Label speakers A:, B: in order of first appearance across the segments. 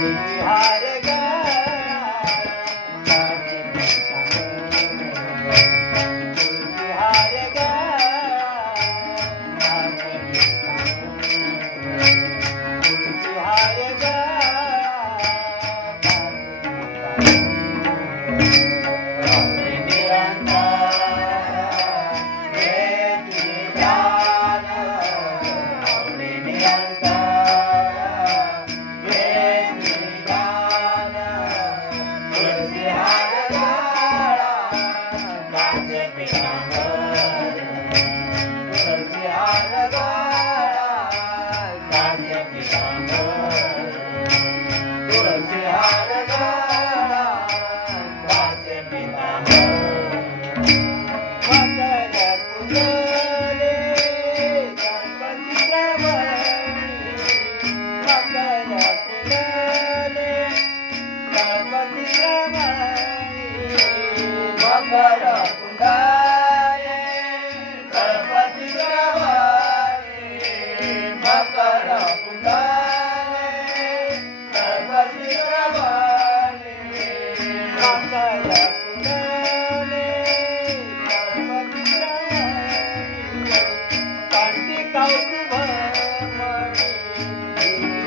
A: हार गळा, मकर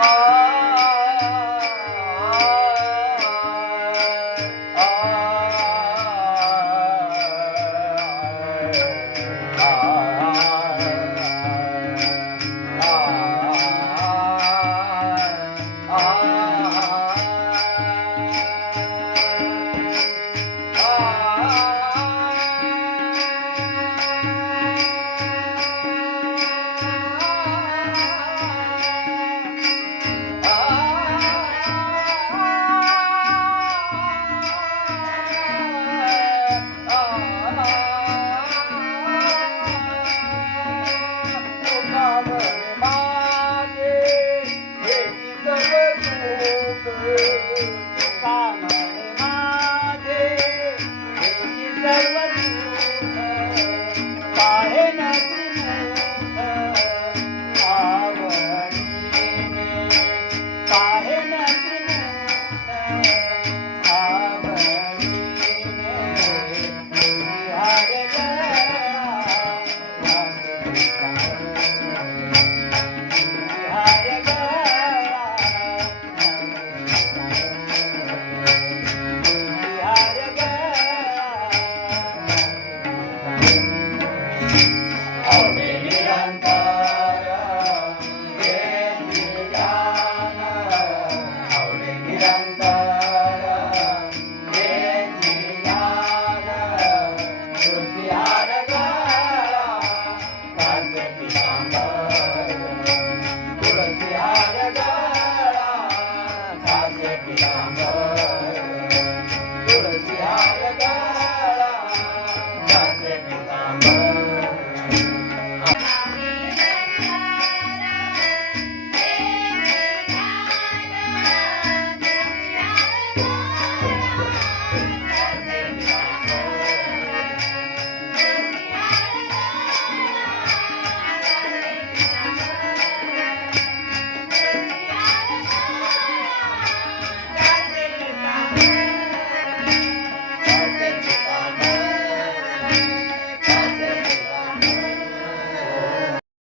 A: Oh.